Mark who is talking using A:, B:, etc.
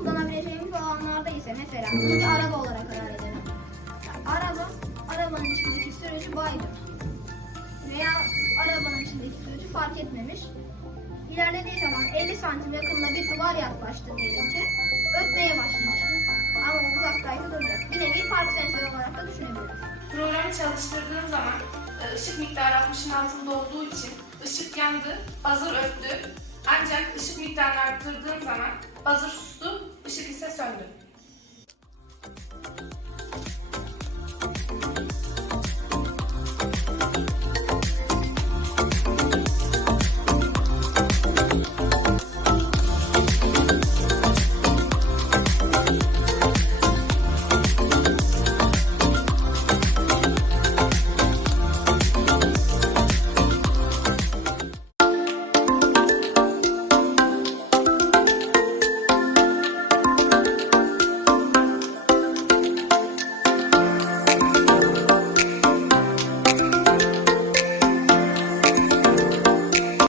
A: kullanabileceğimiz alanlarda ise mesela bir araba olarak hayal edelim. Yani araba, arabanın içindeki sürücü baydır. Veya arabanın içindeki sürücü fark etmemiş. İlerlediği zaman 50 santim yakınına bir duvar yaklaştı diyelim ki ötmeye başlayacak. Ama uzaktaysa duracak. Bir nevi park sensörü olarak da düşünebiliriz.
B: Programı çalıştırdığım zaman e, ışık miktarı 60'ın altında olduğu için ışık yandı, buzzer öttü. Ancak ışık miktarını arttırdığım zaman buzzer.